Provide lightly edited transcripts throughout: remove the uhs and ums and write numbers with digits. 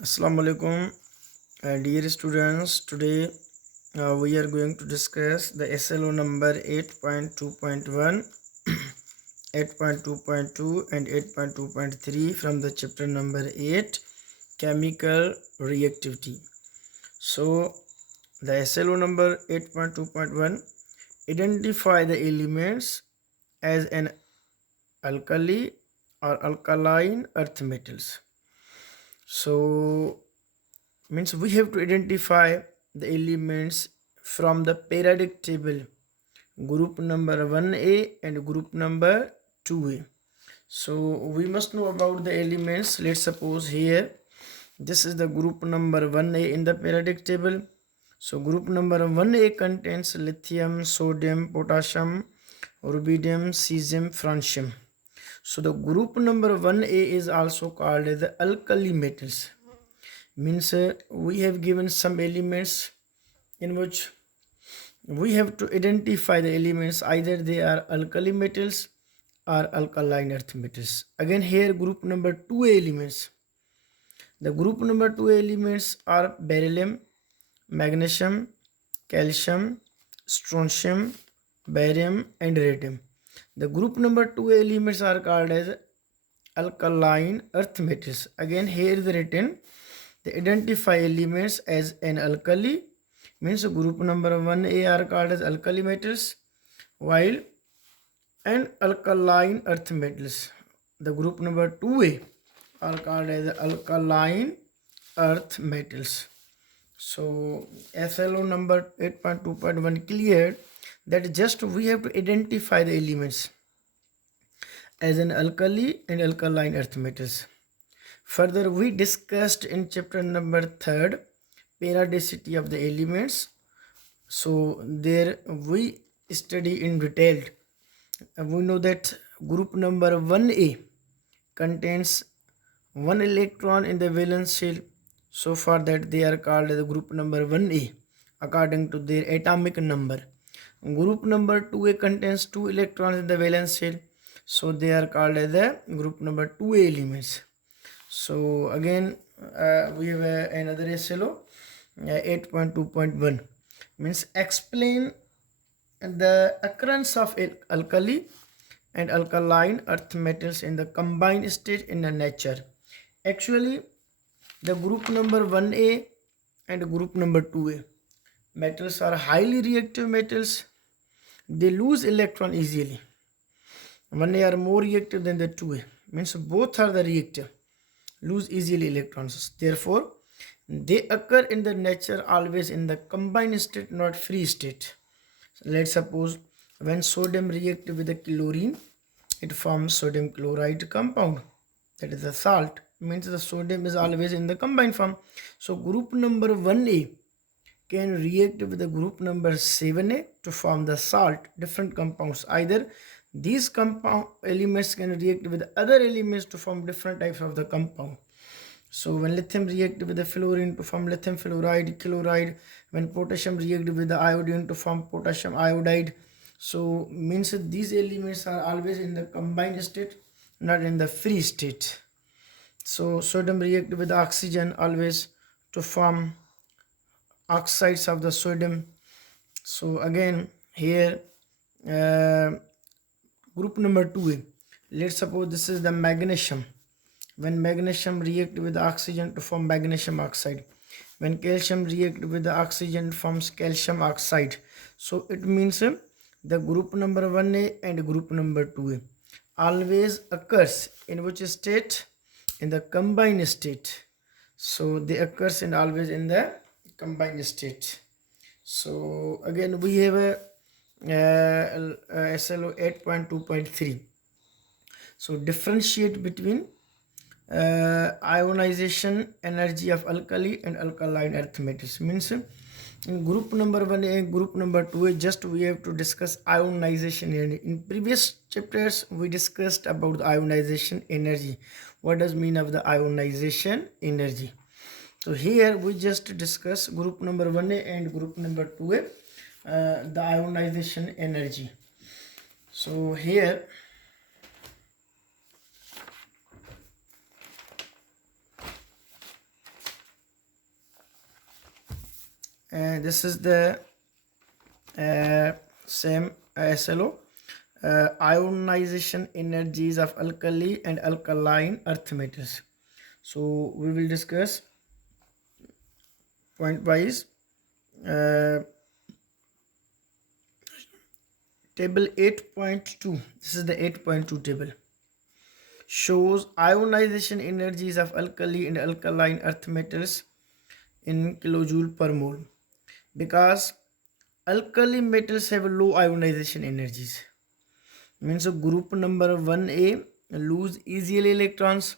Assalamu alaikum, dear students. Today we are going to discuss the SLO number 8.2.1, 8.2.2 and 8.2.3 from the chapter number 8, chemical reactivity. So the SLO number 8.2.1, identify the elements as an alkali or alkaline earth metals. So means we have to identify the elements from the periodic table, group number 1a and group number 2a. So we must know about the elements. Let's suppose here this is the group number 1a in the periodic table. So group number 1a contains lithium, sodium, potassium, rubidium, cesium, francium. So the group number 1a is also called as the alkali metals. Means we have given some elements in which we have to identify the elements, either they are alkali metals or alkaline earth metals. Again here group number 2 elements. The group number 2 elements are beryllium, magnesium, calcium, strontium, barium and radium. The group number 2 elements are called as alkaline earth metals. Again here is written they identify elements as an alkali, means group number 1a are called as alkali metals, while and alkaline earth metals, the group number 2a are called as alkaline earth metals. So SLO number 8.2.1 cleared that just we have to identify the elements as an alkali and alkaline earth metals. Further, we discussed in chapter number 3 periodicity of the elements. So there we study in detail. We know that group number 1a contains one electron in the valence shell. So far that they are called as group number 1a according to their atomic number. Group number 2a contains two electrons in the valence shell. So they are called as the group number 2a elements. So again we have another SLO 8.2.1, means explain the occurrence of alkali and alkaline earth metals in the combined state in the nature. Actually the group number 1a and group number 2a metals are highly reactive metals. They lose electron easily. 1a are more reactive than the 2a, means both are the reactive, lose easily electrons. Therefore, they occur in the nature always in the combined state, not free state. So let's suppose when sodium reacts with the chlorine, it forms sodium chloride compound. That is the salt. Means the sodium is always in the combined form. So group number 1a can react with the group number 7a to form the salt, different compounds. Either these compound elements can react with other elements to form different types of the compound. So when lithium react with the fluorine to form lithium fluoride, chloride, when potassium react with the iodine to form potassium iodide. So means these elements are always in the combined state, not in the free state. So sodium react with oxygen always to form oxides of the sodium. So again here group number 2a, let's suppose this is the magnesium. When magnesium react with oxygen to form magnesium oxide, when calcium react with the oxygen forms calcium oxide. So it means the group number 1a and group number 2a always occurs in which state? In the combined state. So they occurs in always in the combined state. So again we have a SLO 8.2.3. so differentiate between ionization energy of alkali and alkaline earth metals. Means in group number 1a and group number 2a just we have to discuss ionization energy. In previous chapters we discussed about the ionization energy. What does mean of the ionization energy? So here we just discuss group number 1a and group number 2a the ionization energy. So here This is the same SLO. Ionization energies of alkali and alkaline earth metals. So we will discuss point wise. Table 8.2, this is the 8.2 table, shows ionization energies of alkali and alkaline earth metals in kilojoule per mole. Because alkali metals have low ionization energies, means group number 1A lose easily electrons.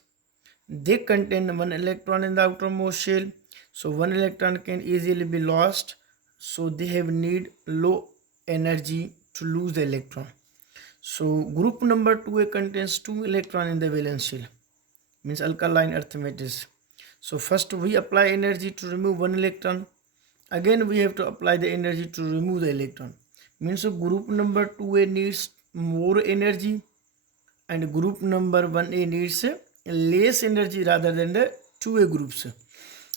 They contain one electron in the outermost shell, so one electron can easily be lost, so they have need low energy to lose the electron. So group number 2A contains 2 electron in the valence shell, means alkaline earth metals. So first we apply energy to remove one electron, again we have to apply the energy to remove the electron, means group number 2A needs more energy and group number 1A needs less energy rather than the 2A groups.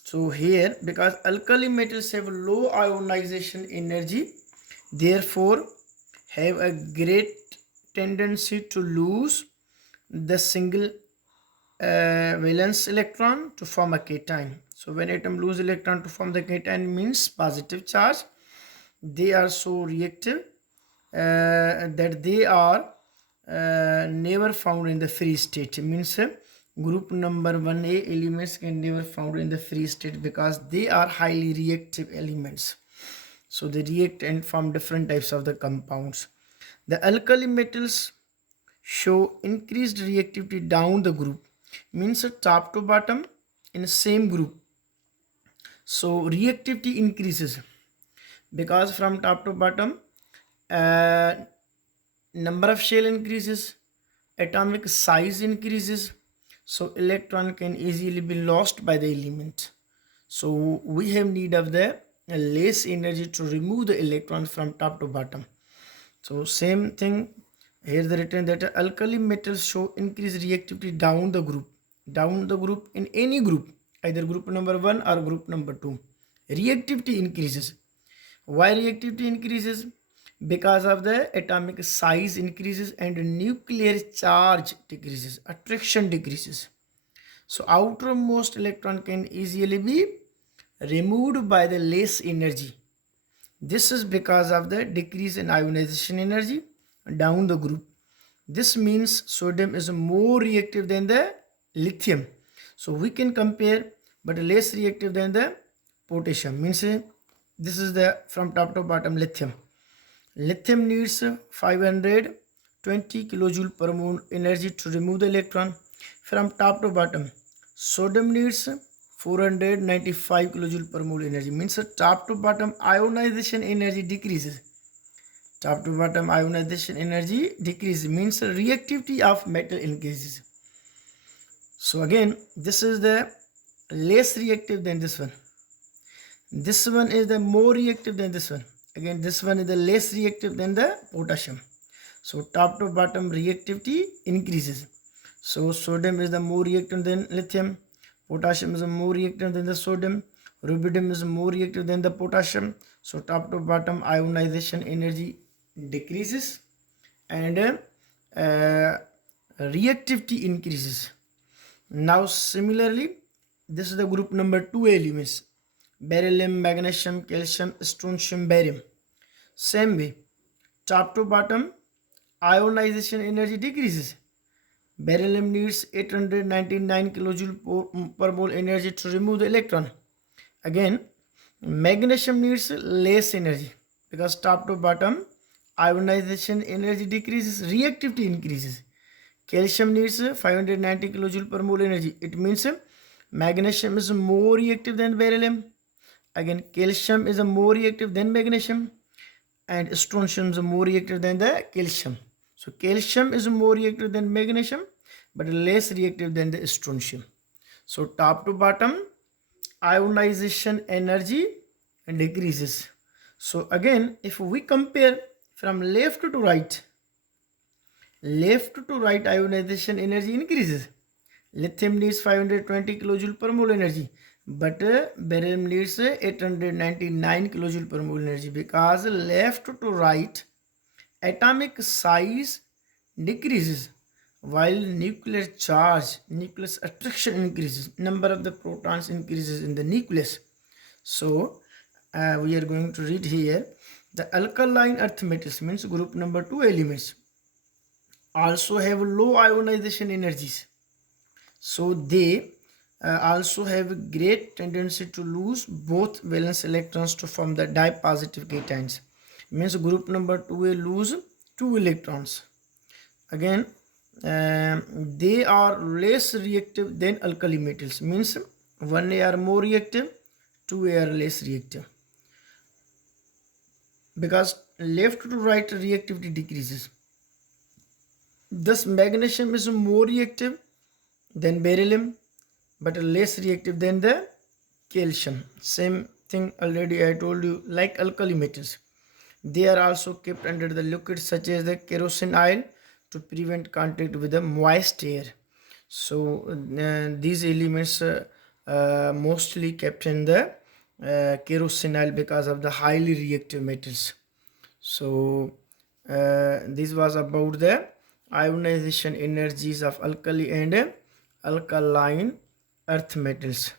So here, because alkali metals have low ionization energy, therefore have a great tendency to lose the single valence electron to form a cation. So when atom lose electron to form the cation means positive charge, they are so reactive that they are never found in the free state. It means group number 1A elements can never found in the free state because they are highly reactive elements. So they react and form different types of the compounds. The alkali metals show increased reactivity down the group, means top to bottom in the same group. So reactivity increases because from top to bottom number of shell increases, atomic size increases, so electron can easily be lost by the element. So we have need of the less energy to remove the electron from top to bottom. So same thing here, the written that alkali metals show increased reactivity down the group in any group, either group number 1 or group number 2. Reactivity increases. Why reactivity increases? Because of the atomic size increases and nuclear charge decreases, attraction decreases. So outermost electron can easily be removed by the less energy. This is because of the decrease in ionization energy down the group. This means sodium is more reactive than the lithium. So we can compare, but less reactive than the potassium. Means this is the from top to bottom lithium. Lithium needs 520 kilojoule per mole energy to remove the electron from top to bottom. Sodium needs 495 kilojoule per mole energy, means top to bottom ionization energy decreases. Top to bottom ionization energy decreases means reactivity of metal increases. So again, this is the less reactive than this one. This one is the more reactive than this one. Again, this one is the less reactive than the potassium. So top to bottom reactivity increases. So sodium is the more reactive than lithium. Potassium is more reactive than the sodium. Rubidium is more reactive than the potassium. So top to bottom ionization energy decreases and reactivity increases. Now similarly, this is the group number 2 elements: beryllium, magnesium, calcium, strontium, barium. Same way, top to bottom ionization energy decreases. Beryllium needs 899 kilojoule per mole energy to remove the electron. Again, magnesium needs less energy because top to bottom ionization energy decreases, reactivity increases. Calcium needs 590 kilojoule per mole energy. It means magnesium is more reactive than beryllium. Again, calcium is more reactive than magnesium, and strontium is more reactive than the calcium. So calcium is more reactive than magnesium, but less reactive than the strontium. So top to bottom ionization energy decreases. So again, if we compare from left to right ionization energy increases. Lithium needs 520 kilojoule per mole energy. but barium needs 899 kilojoule per mole energy, because left to right atomic size decreases while nuclear charge, nucleus attraction increases, number of the protons increases in the nucleus. So we are going to read here, the alkaline earth metals means group number 2 elements also have low ionization energies, so they also have a great tendency to lose both valence electrons to form the dipositive cations. Means group number 2 will lose 2 electrons. Again, they are less reactive than alkali metals, means 1A are more reactive, 2A are less reactive, because left to right reactivity decreases. Thus magnesium is more reactive than beryllium, but less reactive than the calcium. Same thing already I told you, like alkali metals. They are also kept under the liquid such as the kerosene oil to prevent contact with the moist air. So these elements mostly kept in the kerosene oil because of the highly reactive metals. So this was about the ionization energies of alkali and alkaline earth metals.